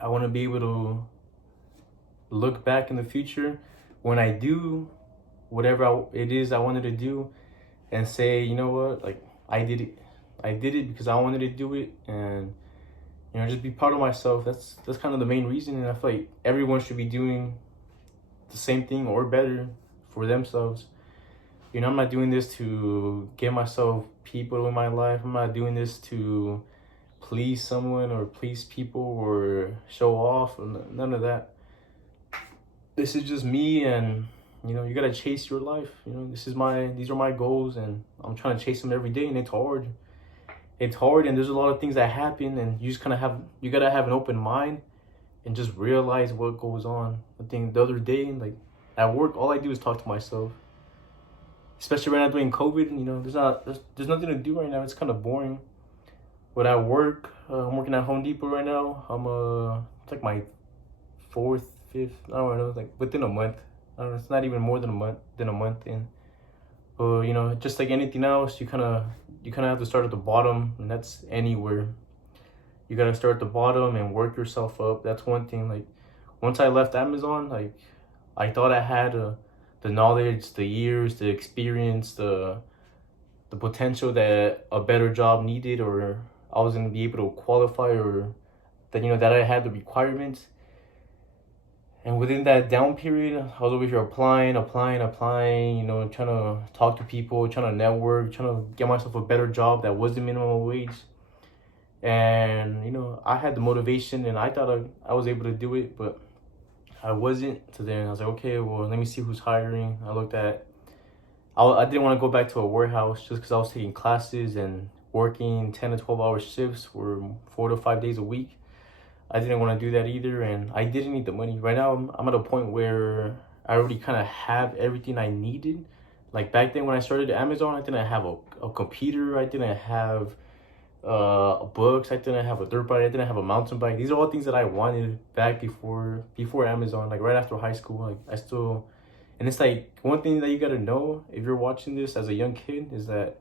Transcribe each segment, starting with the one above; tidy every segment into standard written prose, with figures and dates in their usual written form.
I want to be able to look back in the future when I do whatever it is I wanted to do, and say, you know what, like I did it. I did it because I wanted to do it, and just be proud of myself. That's kind of the main reason, and I feel like everyone should be doing the same thing or better for themselves. I'm not doing this to get myself people in my life. I'm not doing this to please someone or please people or show off. None of that. This is just me, and you gotta chase your life. These are my goals, and I'm trying to chase them every day, and it's hard. It's hard, and there's a lot of things that happen, and you just kind of you gotta have an open mind and just realize what goes on. I think the other day, like at work, all I do is talk to myself. Especially right now during COVID, there's nothing to do right now. It's kind of boring. But at work, I'm working at Home Depot right now. It's like my fourth, fifth, I don't know, like within a month. I don't know, it's not even more than a month in. But just like anything else, you kind of have to start at the bottom, and that's anywhere. You gotta start at the bottom and work yourself up. That's one thing. Like once I left Amazon, like I thought I had the knowledge, the years, the experience, the potential that a better job needed, or I was gonna be able to qualify, or that I had the requirements. And within that down period, I was over here applying, trying to talk to people, trying to network, trying to get myself a better job that was the minimum wage. And I had the motivation, and I thought I was able to do it, but I wasn't. So then I was like, okay, well, let me see who's hiring. I didn't want to go back to a warehouse just because I was taking classes and working 10 to 12 hour shifts for 4 to 5 days a week. I didn't want to do that either, and I didn't need the money. Right now, I'm at a point where I already kind of have everything I needed. Like back then when I started Amazon, I didn't have a computer. I didn't have books. I didn't have a dirt bike. I didn't have a mountain bike. These are all things that I wanted back before Amazon, like right after high school. Like I still, and it's like one thing that you gotta know if you're watching this as a young kid is that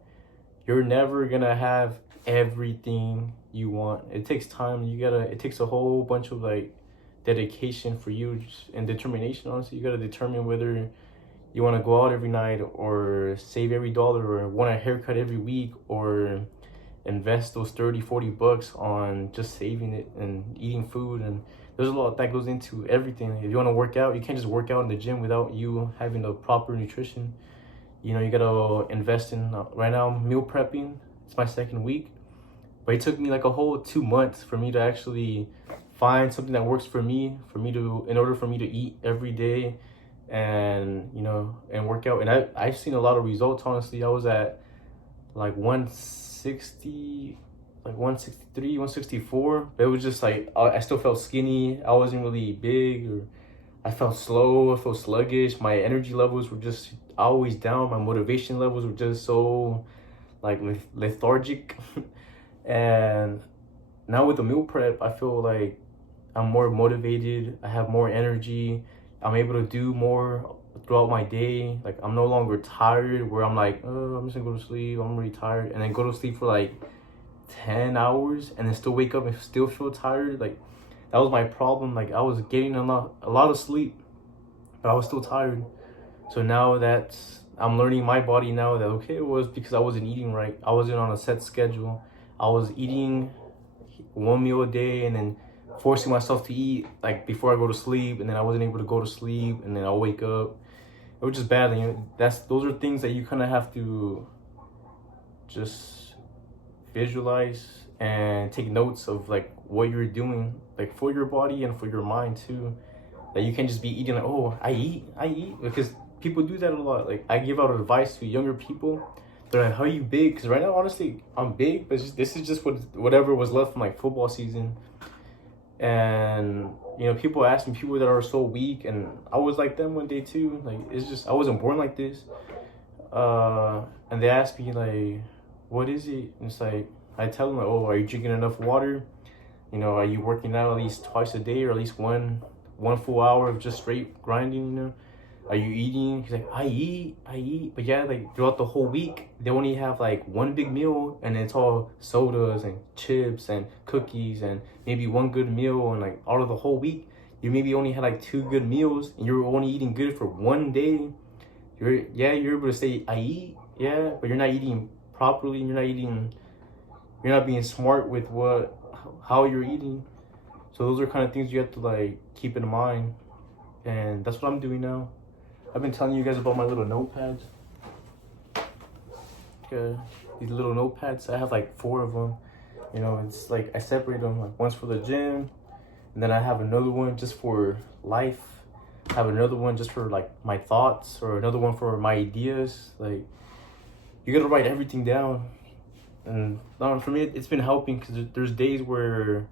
you're never gonna have everything you want. It takes time. It takes a whole bunch of like dedication for you and determination. Honestly, you gotta determine whether you want to go out every night, or save every dollar, or want a haircut every week, or invest those 30-40 bucks on just saving it and eating food. And there's a lot that goes into everything. If you want to work out, you can't just work out in the gym without you having the proper nutrition. You gotta invest in, right now, meal prepping. It's my second week, but it took me like a whole 2 months for me to actually find something that works for me, in order for me to eat every day, and and work out. And I've seen a lot of results. Honestly, I was at like 160, like 163, 164, but it was just like I still felt skinny. I wasn't really big, or I felt slow. I felt sluggish. My energy levels were just always down. My motivation levels were just so like lethargic. And now with the meal prep, I feel like I'm more motivated. I have more energy. I'm able to do more throughout my day. Like I'm no longer tired, where I'm like, oh, I'm just gonna go to sleep. I'm really tired, and then go to sleep for like 10 hours, and then still wake up and still feel tired. Like that was my problem. Like I was getting a lot of sleep, but I was still tired. So now that I'm learning my body now, that okay, it was because I wasn't eating right. I wasn't on a set schedule. I was eating one meal a day, and then forcing myself to eat like before I go to sleep, and then I wasn't able to go to sleep, and then I'll wake up. It was just bad. Those are things that you kind of have to just visualize and take notes of, like what you're doing, like for your body and for your mind too. That you can't just be eating like, oh, I eat, because people do that a lot. Like I give out advice to younger people. They're like, how are you big? Because right now, honestly, I'm big, but this is just whatever was left from like football season. And people ask me, people that are so weak, and I was like them one day too. Like it's just, I wasn't born like this. And they ask me like, what is it? And it's like, I tell them like, oh, are you drinking enough water? Are you working out at least twice a day, or at least one full hour of just straight grinding? are you eating? He's like, I eat. But yeah, like throughout the whole week, they only have like one big meal, and it's all sodas and chips and cookies and maybe one good meal. And like out of the whole week, you maybe only had like two good meals, and you're only eating good for one day. You're able to say I eat, yeah, but you're not eating properly. You're not being smart with how you're eating. So those are kind of things you have to like keep in mind, and that's what I'm doing now. I've been telling you guys about my little notepads. These little notepads. I have like 4 of them. You know, it's like I separate them. Like one's for the gym, and then I have another one just for life. I have another one just for like my thoughts, or another one for my ideas. Like you gotta write everything down. And for me, it's been helping because there's days where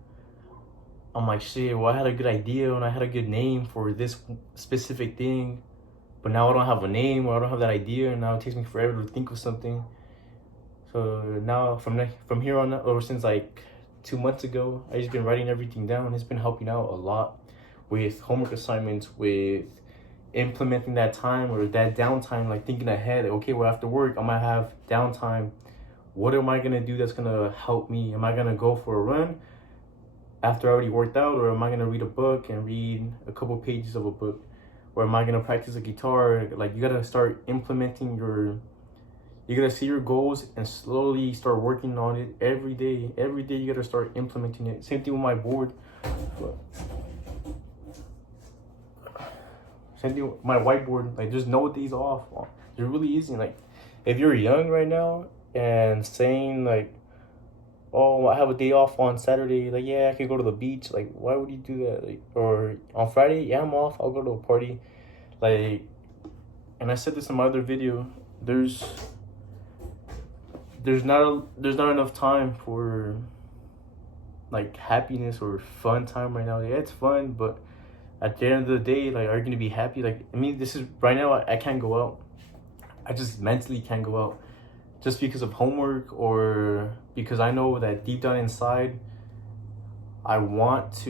I'm like, shit, well, I had a good idea and I had a good name for this specific thing, but now I don't have a name or I don't have that idea, and now it takes me forever to think of something. So now from here on, or since like 2 months ago, I just been writing everything down. It's been helping out a lot with homework assignments, with implementing that time or that downtime, like thinking ahead. Okay, well, after work, I might have downtime. What am I gonna do that's gonna help me? Am I gonna go for a run after I already worked out, or am I gonna read a book and read a couple pages of a book? Or am I gonna practice a guitar? Like you gotta start implementing you gotta see your goals and slowly start working on it every day. Every day you gotta start implementing it. Same thing with my board. Same thing with my whiteboard. Like there's no days off. They're really easy. Like if you're young right now and saying like, oh, I have a day off on Saturday, like yeah, I could go to the beach. Like why would you do that? Like, or on Friday, yeah, I'm off, I'll go to a party. Like, and I said this in my other video, there's not enough time for like happiness or fun time right now. Yeah, it's fun, but at the end of the day, like, are you gonna be happy? Like, I mean, this is right now, I can't go out. I just mentally can't go out just because of homework, or because I know that deep down inside I want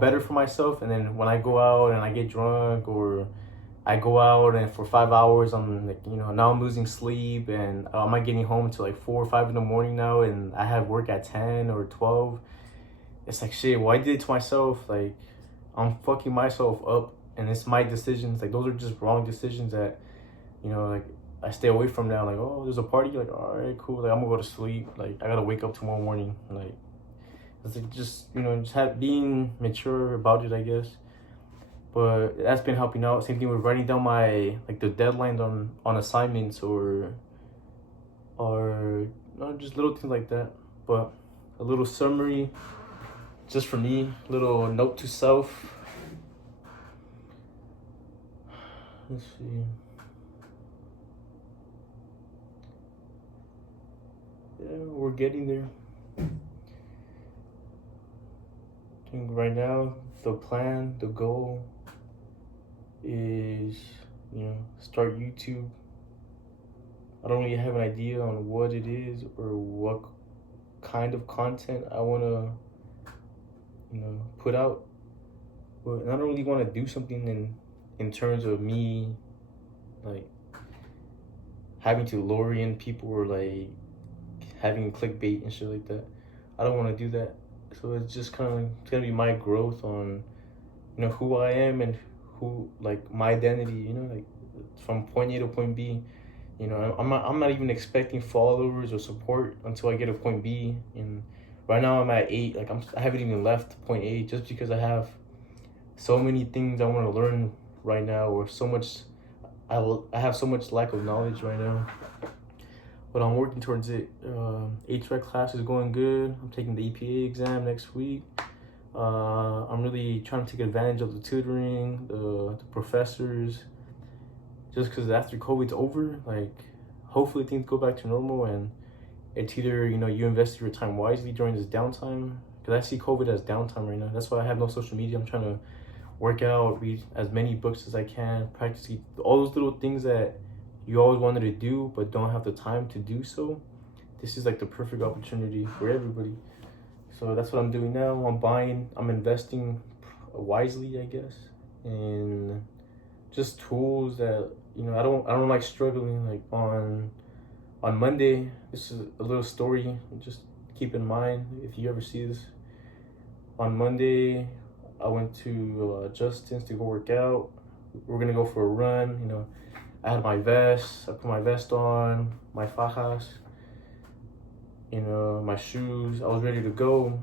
better for myself. And then when I go out and I get drunk, or I go out and for 5 hours, I'm like, now I'm losing sleep, and I'm not getting home till like 4 or 5 in the morning now, and I have work at 10 or 12. It's like, shit, well, I did it to myself. Like, I'm fucking myself up, and it's my decisions. Like, those are just wrong decisions that, like, I stay away from now. Like, oh, there's a party. Like, all right, cool. Like, I'm gonna go to sleep. Like, I gotta wake up tomorrow morning. Like, it's like just, being mature about it, I guess. But that's been helping out. Same thing with writing down the deadlines on assignments, or just little things like that. But a little summary, just for me, little note to self. Let's see. Yeah, we're getting there. I think right now, the plan, the goal is, start YouTube. I don't really have an idea on what it is or what kind of content I want to, put out. But I don't really want to do something in terms of me, like, having to lure in people, or like having clickbait and shit like that. I don't want to do that. So it's just it's gonna be my growth on, who I am, and who, like, my identity, like from point A to point B. I'm not even expecting followers or support until I get to point B. And right now I'm at 8. Like, I haven't even left point A, just because I have so many things I want to learn right now, or so much. I have so much lack of knowledge right now, but I'm working towards it. HVAC class is going good. I'm taking the EPA exam next week. I'm really trying to take advantage of the tutoring, the professors, just because after COVID's over, like, hopefully things go back to normal, and it's either, you invest your time wisely during this downtime, because I see COVID as downtime right now. That's why I have no social media. I'm trying to work out, read as many books as I can, practice all those little things that you always wanted to do but don't have the time to do so. This is like the perfect opportunity for everybody. So that's what I'm doing now. I'm investing wisely, I guess, and just tools that, I don't like struggling. Like on Monday, this is a little story. Just keep in mind if you ever see this. On Monday, I went to Justin's to go work out. We're gonna go for a run. I had my vest. I put my vest on, my fajas, my shoes. I was ready to go.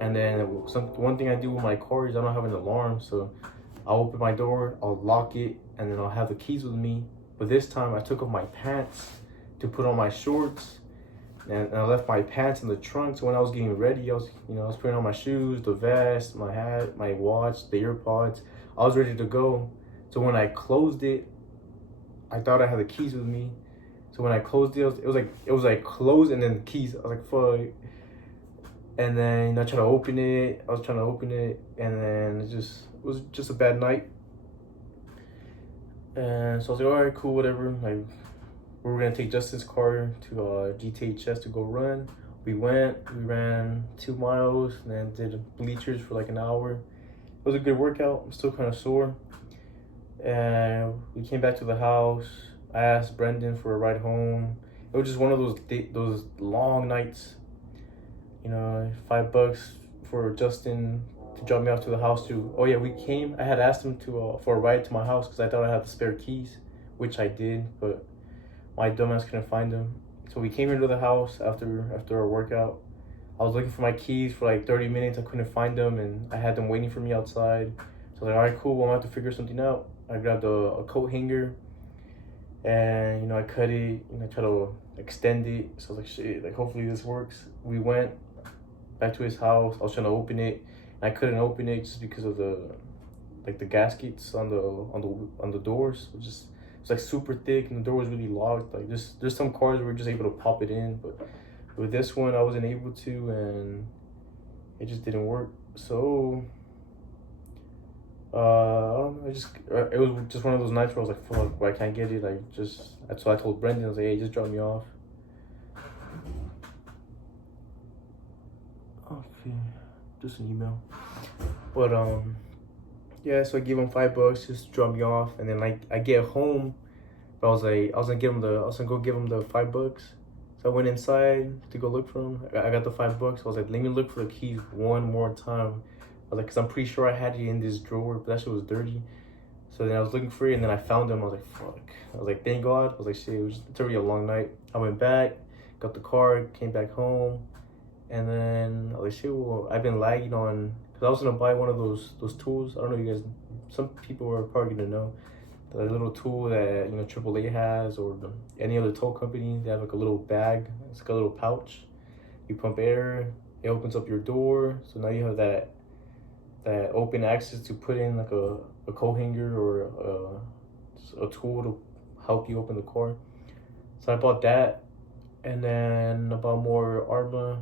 And then one thing I do with my car is I don't have an alarm, so I'll open my door, I'll lock it, and then I'll have the keys with me. But this time I took off my pants to put on my shorts, and I left my pants in the trunk. So when I was getting ready, I was putting on my shoes, the vest, my hat, my watch, the earpods. I was ready to go. So when I closed it, I thought I had the keys with me. So when I closed it, it was like closed and then the keys. I was like, fuck. And then I tried to open it. I was trying to open it, and then it was just a bad night. And so I was like, all right, cool, whatever. Like, we were gonna take Justin's car to GTHS to go run. We ran 2 miles, and then did bleachers for like an hour. It was a good workout. I'm still kind of sore. And we came back to the house. I asked Brendan for a ride home. It was just one of those long nights. $5 for Justin to drop me off to the house too. Oh yeah, I had asked him for a ride to my house because I thought I had the spare keys, which I did, but my dumbass couldn't find them. So we came into the house after our workout. I was looking for my keys for like 30 minutes. I couldn't find them, and I had them waiting for me outside. So I was like, all right, cool, I'm gonna have to figure something out. I grabbed a coat hanger, and I cut it, and I tried to extend it. So I was like, shit, like hopefully this works. We went back to his house. I was trying to open it, and I couldn't open it just because of the gaskets on the doors. It's like super thick, and the door was really locked. Like there's some cars where we're just able to pop it in, but with this one I wasn't able to, and it just didn't work. So I don't know, it was just one of those nights where I was like, fuck, I can't get it. So I told Brendan, I was like, hey, just drop me off. Okay, just an email. But yeah, so I gave him $5 just to drop me off, and then I get home, but I was gonna go give him the $5. So I went inside to go look for him. I got the $5. I was like, let me look for the keys one more time. I was like, cause I'm pretty sure I had it in this drawer, but that shit was dirty. So then I was looking for it, and then I found them. I was like, fuck. I was like, thank God. I was like, shit, it's already a long night. I went back, got the car, came back home. And then I was like, shit, well, I've been lagging on, because I was going to buy one of those tools. I don't know, you guys, some people are probably going to know. The little tool that, AAA has, or any other tow company. They have like a little bag. It's like a little pouch. You pump air, it opens up your door. So now you have that open access to put in like a coat hanger or a tool to help you open the car. So I bought that. And then I bought more Arma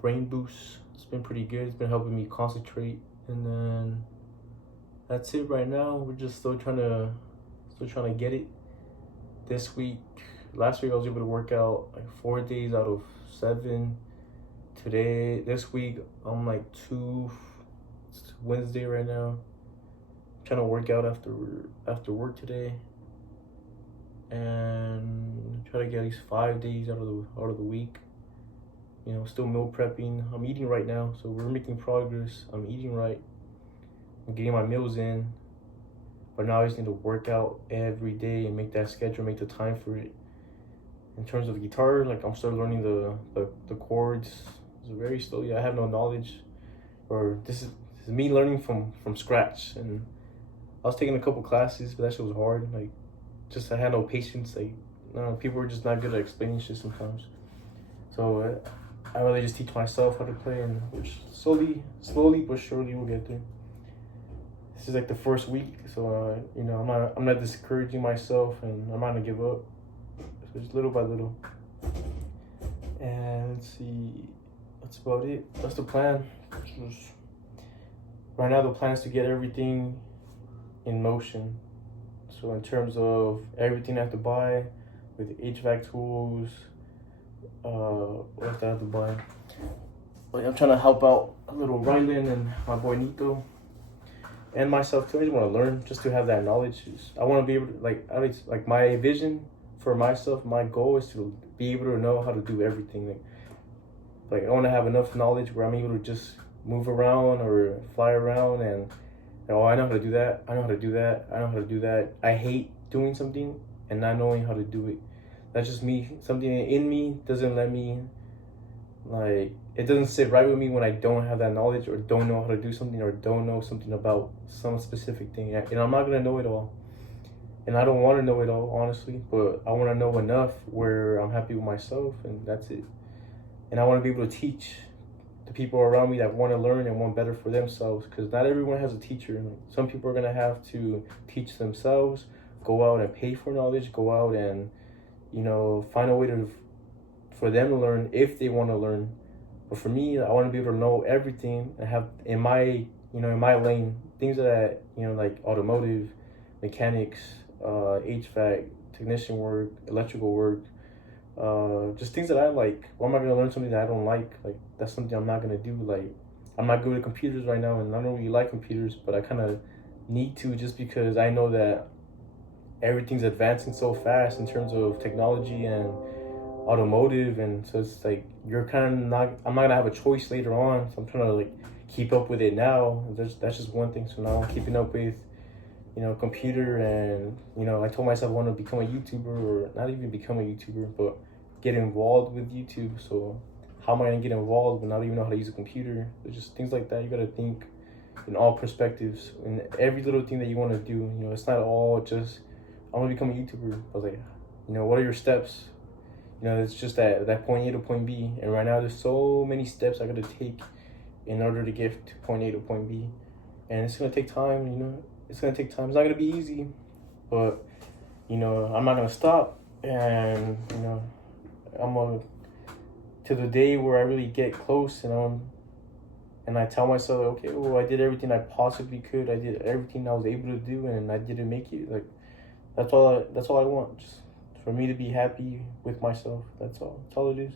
Brain Boost. It's been pretty good. It's been helping me concentrate. And then that's it right now. We're just still trying to get it. Last week I was able to work out like 4 days out of 7. This week I'm like 2. It's Wednesday right now. I'm trying to work out after work today, and try to get at least 5 days out of the week. Still meal prepping. I'm eating right now, so we're making progress. I'm eating right. I'm getting my meals in, but now I just need to work out every day and make that schedule, make the time for it. In terms of the guitar, like I'm still learning the chords. It's very slowly. I have no knowledge, or this is me learning from scratch. And I was taking a couple classes, but that shit was hard. Like, just I had no patience. Like, no, people were just not good at explaining shit sometimes. So I rather just teach myself how to play, and which slowly but surely we'll get there. This is like the first week, so I'm not discouraging myself, and I'm not gonna give up. So just little by little. And let's see, that's about it. That's the plan. Right now the plan is to get everything in motion. So in terms of everything I have to buy with HVAC tools, what else do I have to buy? Like, I'm trying to help out a little Rylan and my boy Nito. and myself too. I just want to learn just to have that knowledge. I want to be able to at least my vision for myself. My goal is to be able to know how to do everything. Like I want to have enough knowledge where I'm able to just move around or fly around and oh, I know how to do that. I know how to do that. I know how to do that. I hate doing something and not knowing how to do it. That's just me. Something in me doesn't let me, it doesn't sit right with me when I don't have that knowledge or don't know how to do something or don't know something about some specific thing. And I'm not going to know it all. And I don't want to know it all, honestly, but I want to know enough where I'm happy with myself, and that's it. And I want to be able to teach the people around me that want to learn and want better for themselves, because not everyone has a teacher. Some people are going to have to teach themselves, go out and pay for knowledge, go out and find a way for them to learn if they want to learn. But for me, I want to be able to know everything and have in my lane things that like automotive, mechanics, HVAC, technician work, electrical work, just things that I like. Why am I going to learn something that I don't like? Like, that's something I'm not going to do. Like, I'm not good at computers right now, and I don't really like computers, but I kind of need to, just because I know that everything's advancing so fast in terms of technology and automotive, and so it's like you're kind of not. I'm not gonna have a choice later on, so I'm trying to keep up with it now. That's just one thing. So now I'm keeping up with computer, and I told myself I want to become a YouTuber, or not even become a YouTuber, but get involved with YouTube. So how am I gonna get involved but not even know how to use a computer? There's just things like that. You gotta think in all perspectives and every little thing that you want to do. It's not all just I want to become a YouTuber. But what are your steps? It's just that point A to point B. And right now there's so many steps I gotta take in order to get to point A to point B. And it's gonna take time, it's gonna take time. It's not gonna be easy. But, I'm not gonna stop, and I'm gonna to the day where I really get close and I tell myself, okay, well, I did everything I possibly could. I did everything I was able to do, and I didn't make it. That's all I want. Just for me to be happy with myself. That's all. That's all it is.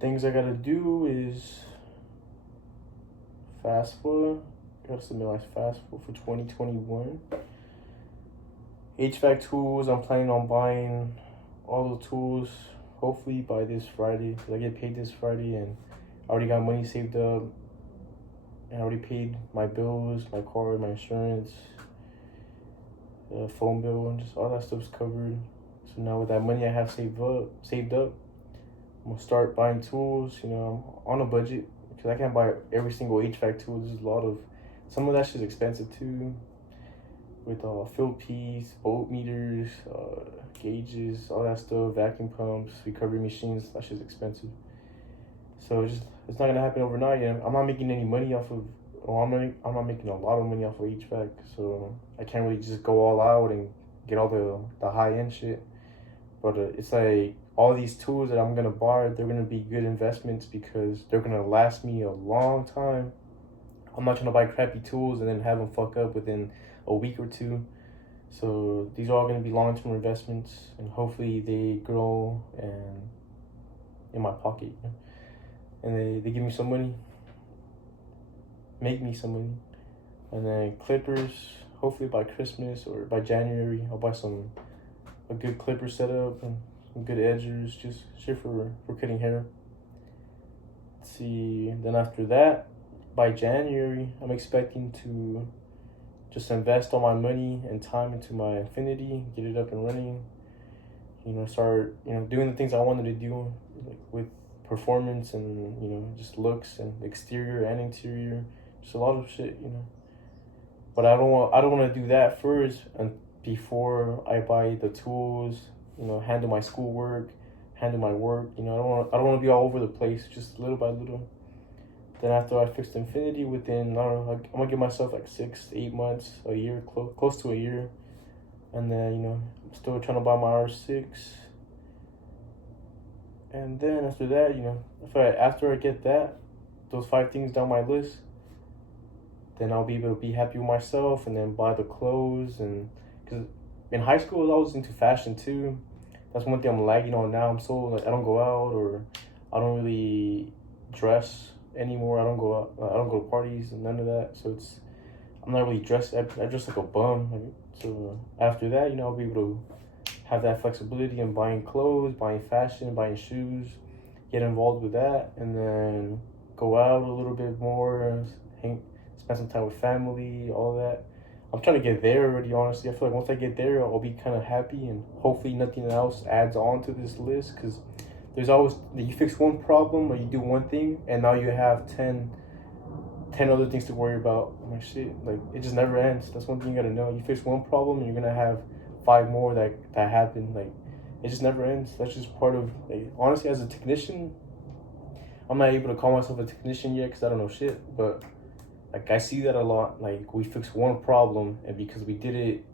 Things I gotta do is FAFSA. Gotta submit my FAFSA for 2021. HVAC tools. I'm planning on buying all the tools hopefully by this Friday, because I get paid this Friday, and I already got money saved up. And I already paid my bills, my car, my insurance, phone bill, and just all that stuff's covered. So now with that money I have saved up, I'm gonna start buying tools. I'm on a budget, because I can't buy every single HVAC tool. There's a lot of, some of that shit's expensive too, with fill piece, voltmeters, gauges, all that stuff, vacuum pumps, recovery machines. That shit's expensive. So it's not gonna happen overnight. And I'm not making any money off of. Well, I'm not making a lot of money off of HVAC, so I can't really just go all out and get all the high end shit. But it's like all these tools that I'm gonna buy, they're gonna be good investments because they're gonna last me a long time. I'm not trying to buy crappy tools and then have them fuck up within a week or two. So these are all gonna be long term investments, and hopefully they grow and in my pocket, and they give me some money. Make me some money. And then clippers, hopefully by Christmas or by January, I'll buy a good clipper setup and some good edgers, just shit for cutting hair. Let's see, then after that, by January, I'm expecting to just invest all my money and time into my Infiniti, get it up and running, start, doing the things I wanted to do, with performance and, just looks and exterior and interior. Just a lot of shit, But I don't want to do that first, and before I buy the tools, handle my schoolwork, handle my work. I don't want to be all over the place. Just little by little. Then after I fix the Infiniti, within I'm gonna give myself 6 to 8 months, a year, close to a year, and then I'm still trying to buy my R6. And then after that, after I get those 5 things down my list, then I'll be able to be happy with myself, and then buy the clothes. And because in high school I was into fashion too. That's one thing I'm lagging on now. I'm so I don't go out, or I don't really dress anymore. I don't go out. I don't go to parties and none of that. So I'm not really dressed. I dress like a bum. Like, so after that, you know, I'll be able to have that flexibility in buying clothes, buying fashion, buying shoes, get involved with that, and then go out a little bit more, spend some time with family, all that. I'm trying to get there already, honestly. I feel like once I get there, I'll be kind of happy, and hopefully nothing else adds on to this list, because there's always, you fix one problem or you do one thing, and now you have 10 other things to worry about. I'm like, shit, like, it just never ends. That's one thing you gotta know. You fix one problem and you're gonna have 5 more that happen. Like, it just never ends. That's just part of, like, honestly, as a technician, I'm not able to call myself a technician yet because I don't know shit, but like, I see that a lot. Like, we fix one problem, and because we did it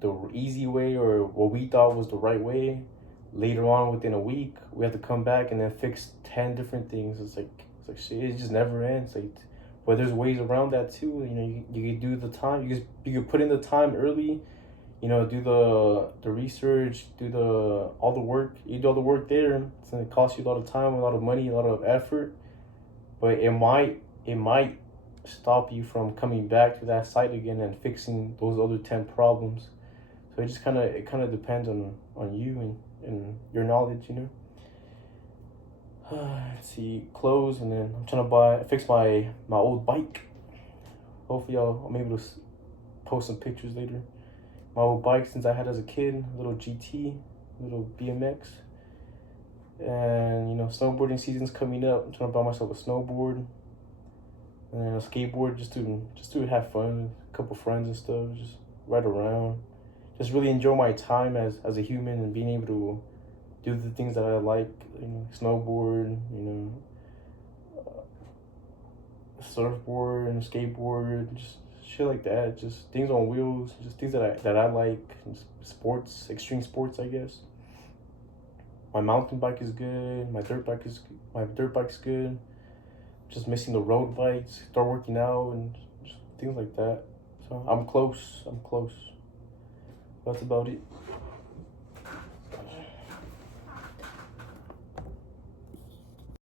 the easy way or what we thought was the right way, later on within a week, we have to come back and then fix 10 different things. It's like shit. It just never ends. Like, but there's ways around that too. You know, you can do the time. You can put in the time early. You know, do the research, do all the work. You do all the work there. It's gonna cost you a lot of time, a lot of money, a lot of effort. But it might stop you from coming back to that site again and fixing those other 10 problems. So it kind of depends on you and your knowledge, you know. Let's see, clothes, and then I'm trying to fix my old bike. Hopefully I'm able to post some pictures later. My old bike since I had as a kid, a little GT, little BMX. And you know, snowboarding season's coming up. I'm trying to buy myself a snowboard and a skateboard just to have fun with a couple friends and stuff, just ride around. Just really enjoy my time as a human and being able to do the things that I like, you know, snowboard, you know, surfboard and skateboard, just shit like that. Just things on wheels, just things that I like. Sports, extreme sports, I guess. My mountain bike is good. My dirt bike's good. Just missing the road bikes. Start working out and just things like that. So I'm close. That's about it.